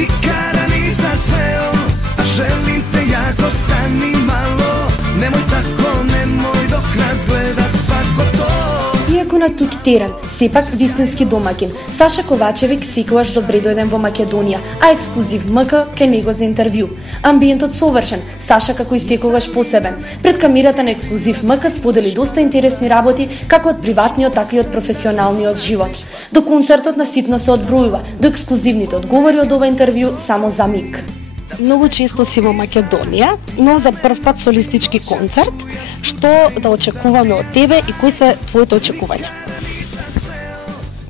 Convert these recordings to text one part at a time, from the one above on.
nikada nisam sveo, a želim te jako, stani malo, nemoj tako, nemoj dok nas gleda svako to. Иако на тук терен, сепак вистински домакин, Саша Ковачевик секогаш добре дојден во Македонија, а ексклузив МК кај него за интервју. Амбиентот совршен, Саша како и секогаш посебен. Пред камерата на ексклузив МК сподели доста интересни работи, како од приватниот, така и од професионалниот живот. До концертот на ситно се одбројува, до ексклузивните одговори од ова интервју само за миг. Многу често си во Македонија, но за прв пат солистички концерт. Што да очекуваме од тебе и кои се твоите очекувања?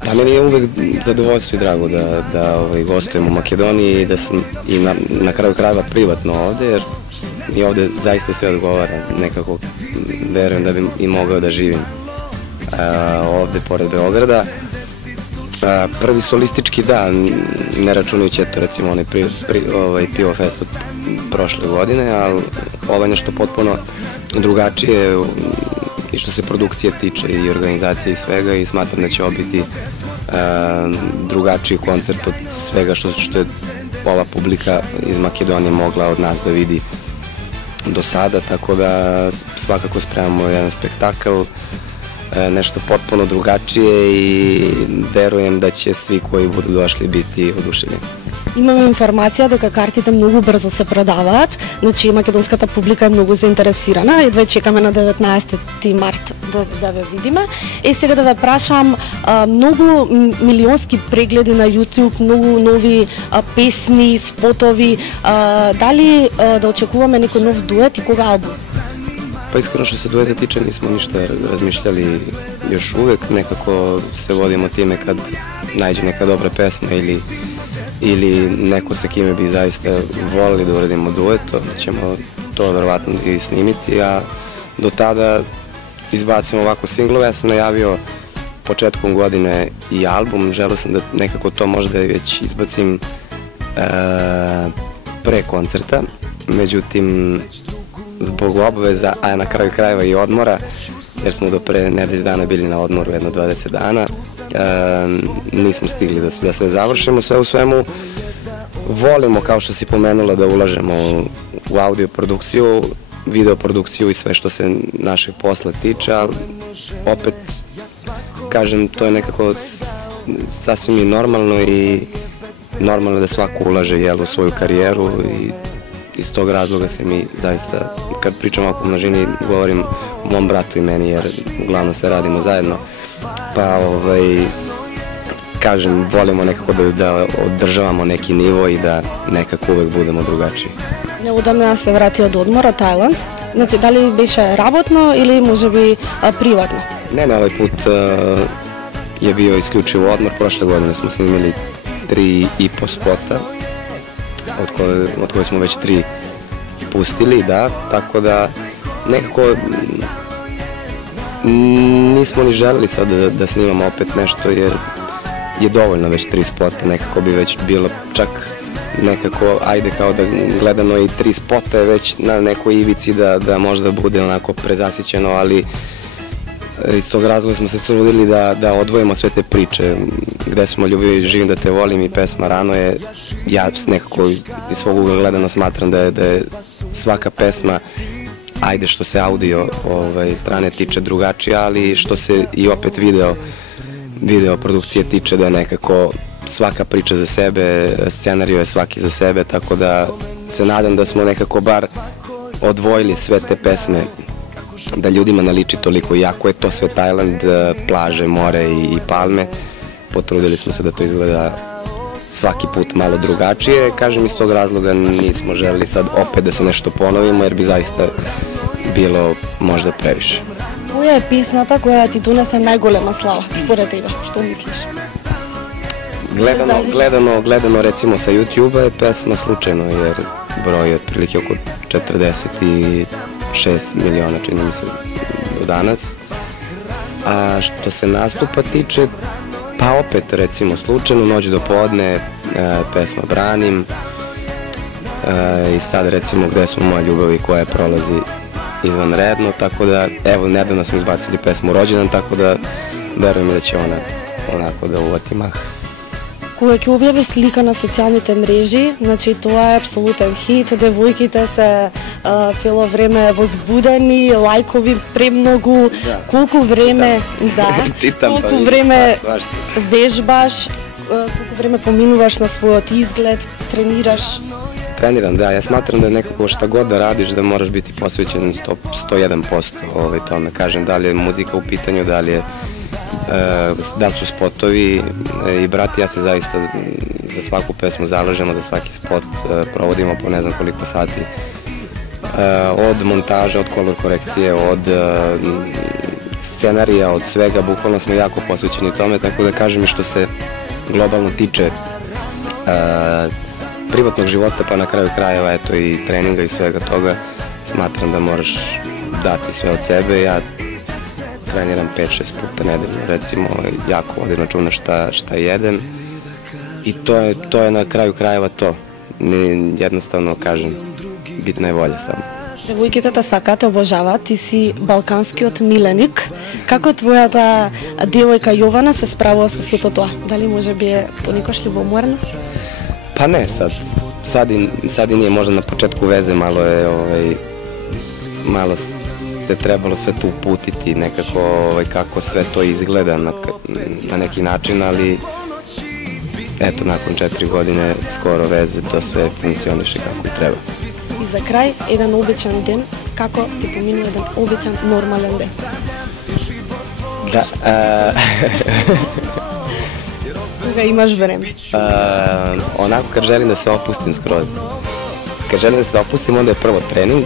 Pa meni je uvek zadovoljstvo i drago da gostujem u Makedoniji i da sam i na kraju krajeva privatno ovde, jer mi ovde zaista sve odgovara. Nekako verujem da bi i mogao da živim ovde pored Beograda. Prvi solistički, da, ne računajući eto recimo onaj Pivo Fest od prošle godine, ali ovo je nešto potpuno drugačije i što se produkcije tiče i organizacije i svega, i smatram da će ovo biti drugačiji koncert od svega što je ova publika iz Makedonije mogla od nas da vidi do sada, tako da svakako spremamo jedan spektakl, nešto potpuno drugačije i verujem da će svi koji budu došli biti oduševljeni. Имаме информација дека картите многу брзо се продаваат, значи македонската публика е многу заинтересирана, едва чекаме на 19 март да ве видиме. Сега да ве прашам, многу милионски прегледи на YouTube, многу нови песни, спотови, дали да очекуваме некој нов дует и кога албум? Pa iskreno što se dueta tiče nismo ništa razmišljali još uvek, nekako se vodimo time kad nađe neka dobra pesma ili neko sa kime bi zaista volili da uradimo duet, ćemo to verovatno i snimiti, a do tada izbacimo ovako singlove. Ja sam najavio početkom godine i album, želeo sam da nekako to možda već izbacim pre koncerta, međutim zbog obaveza, a na kraju krajeva i odmora, jer smo do pre nedelju dana bili na odmoru jedno 20 dana, nismo stigli da sve završimo. Sve u svemu volimo, kao što si pomenula, da ulažemo u audio produkciju, video produkciju i sve što se našeg posla tiče, ali opet, kažem, to je nekako sasvim i normalno i normalno da svako ulaže u svoju karijeru i iz tog razloga se mi zaista, kad pričam o množini, govorim o mom bratu i meni, jer uglavnom se radimo zajedno, pa kažem, volimo nekako da održavamo neki nivo i da nekako uvek budemo drugačiji. Неудобно да се врати од одмора Тајланд. Значи, дали беше работно или може би приватно? Ne, ovaj put je bio isključivo odmor. Prošle godine smo snimili 3,5 spota, od koje smo već 3 pustili, da, tako da nekako nismo ni želeli sad da snimamo opet nešto, jer je dovoljno već 3 spota, nekako bi već bilo čak nekako, ajde kao da gledano i 3 spota je već na nekoj ivici da možda bude onako prezasićeno, ali iz tog razloga smo se trudili da odvojimo sve te priče. Gde smo ljubi, živim da te volim i pesma Rano je, ja nekako iz svog ugla gledano smatram da je svaka pesma, ajde što se audio strane tiče drugačija, ali što se i opet video produkcije tiče da je nekako svaka priča za sebe, scenario je svaki za sebe, tako da se nadam da smo nekako bar odvojili sve te pesme da ljudima naliči toliko, iako je to sve Tajland, plaže, more i palme, potrudili smo se da to izgleda svaki put malo drugačije. Kažem, iz tog razloga nismo želeli sad opet da se nešto ponovimo, jer bi zaista bilo možda previše. Која е песната која ти донесе најголема слава, според тебе? Што мислиш? Gledano recimo sa YouTube-a je pesma Slučajno, jer broj je otprilike oko 46 miliona, čini mi se, do danas. A što se nastupa tiče, pa opet recimo Slučajno, Noć do podne, pesma Branim, i sad recimo Gde smo moja ljubavi koja prolazi izvanredno, tako da, evo, nedavno smo izbacili pesmu Rođendan, tako da verujem da će ona onako da uvati mah. Кога ќе објавиш слика на социјалните мрежи, значи тоа е апсолутен хит, девојките се цело време возбудени, лајкови премногу, колку време, колку време вежбаш, колку време поминуваш на својот изглед, тренираш? Treniram, da, ja smatram da nekako šta god da radiš da moraš biti posvećen 101% tome, kažem, da li je muzika u pitanju, da li su spotovi i brati, ja se zaista za svaku pesmu zalažemo, za svaki spot provodimo po ne znam koliko sati, od montaže, od kolor korekcije, od scenarija, od svega, bukvalno smo jako posvećeni tome, tako da kažem i što se globalno tiče privatnog života, pa na kraju krajeva eto i treninga i svega toga, smatram da moraš dati sve od sebe. Ja treniram 5-6 puta nedeljno, recimo, jako vodim računa šta jedem i to je na kraju krajeva to. Jednostavno, kažem, bitna je volja samo. Девојките те сакаат, те обожаваат, ти си балканскиот миленик. Како твојата девојка Јована се справува со сето тоа? Дали може би е понекогаш љубоморна? Pa ne, sad i nije, možda na početku veze malo se trebalo sve to uputiti nekako kako sve to izgleda na neki način, ali eto, nakon 4 godine skoro veze to sve funkcioniše kako i treba. I za kraj, jedan običan den, kako ti pominu jedan običan normalan den? Da, Кога имаш време? Onako kad želim da se opustim skroz. Kad želim da se opustim, onda je prvo trening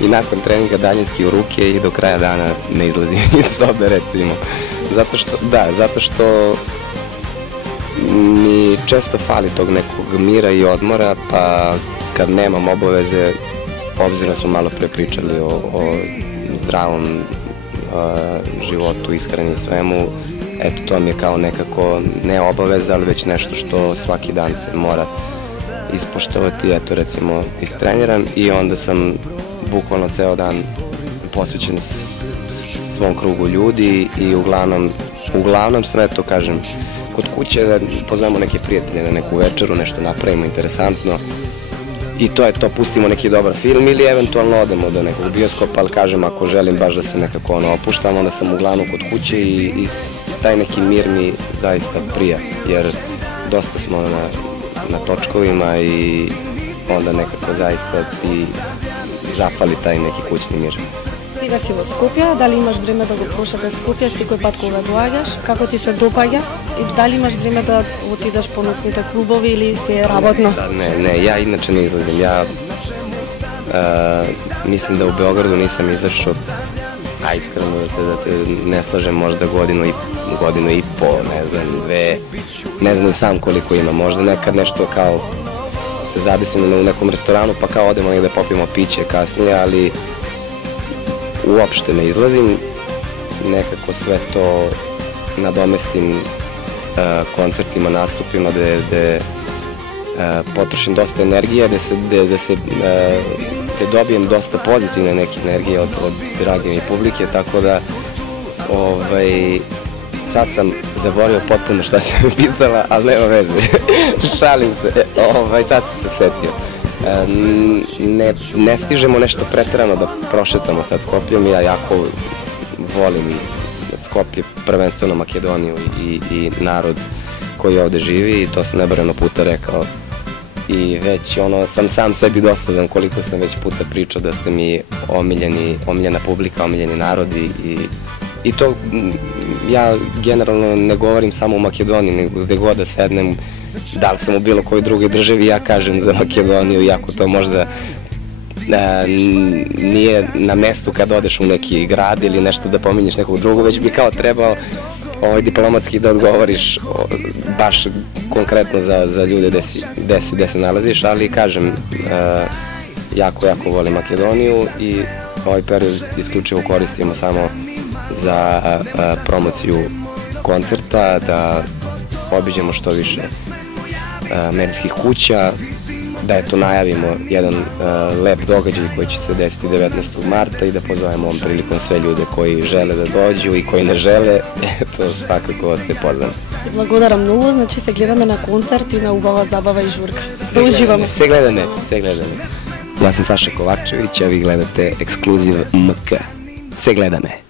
i nakon treninga daljinski u ruke i do kraja dana ne izlazim iz sobe, recimo. Zato što mi često fali tog nekog mira i odmora, pa kad nemam obaveze, obzirom smo malo pre pričali o zdravom životu, ishrani i svemu, eto, to mi je kao nekako ne obaveza, ali već nešto što svaki dan se mora ispoštovati. Eto, recimo, istreniram i onda sam bukvalno ceo dan posvećen svom krugu ljudi i uglavnom sam, eto, kažem, kod kuće da pozovemo neke prijatelje na neku večeru, nešto napravimo interesantno i to je to, pustimo neki dobar film ili eventualno odemo do nekog bioskopa, ali kažem, ako želim baš da se nekako opuštam, onda sam uglavnom kod kuće i taj neki mir mi zaista prija, jer dosta smo na točkovima i onda nekako zaista ti zafali taj neki kućni mir. Сега си во Скопје, дали имаш време да го прошеташ Скопје секој пат кога доаѓаш? Како ти се допаѓа? И дали имаш време да отидеш по ноќните клубови или си е работно? Ne, ja inače ne izlazim. Ja mislim da u Beogradu nisam izašao, a iskreno da te ne slažem, možda godinu i po, ne znam, 2, ne znam sam koliko ima, možda nekad nešto kao se zadesim u nekom restoranu pa kao odemo negde popijemo piće kasnije, ali uopšte ne izlazim, nekako sve to nadomestim koncertima, nastupima gde potrošim dosta energije, gde dobijem dosta pozitivne neke energije od drage mi publike, tako da sad sam zaboravio potpuno šta si me pitala, ali nema veze, šalim se, sad sam se setio. Ne stižemo nešto preterano da prošetamo sad Skopjom, ja jako volim Skoplje, prvenstveno Makedoniju i narod koji ovde živi i to sam nebrojeno puta rekao i već sam sam sebi dosadan koliko sam već puta pričao da ste mi omiljena publika, omiljeni narod i to ja generalno ne govorim samo u Makedoniji, nego gde god da sednem, da li sam u bilo kojoj drugoj državi, ja kažem za Makedoniju, iako to možda nije na mestu kad odeš u neki grad ili nešto da pominješ nekog drugog, već bi kao trebao diplomatski da odgovoriš baš konkretno za ljude gde se nalaziš, ali kažem, jako volim Makedoniju i ovaj period isključivo koristimo samo za promociju koncerta, da obiđemo što više medijskih kuća, da eto najavimo jedan lep događaj koji će se desiti 19. marta i da pozovemo ovom prilikom sve ljude koji žele da dođu i koji ne žele, eto svakako ste pozvani. Благодарам многу, значи се гледаме на концерт и на убава забава и журка. Да уживаме. Се гледаме. Ja sam Saša Kovačević, a vi gledate Ekskluziv MK. Se gledame.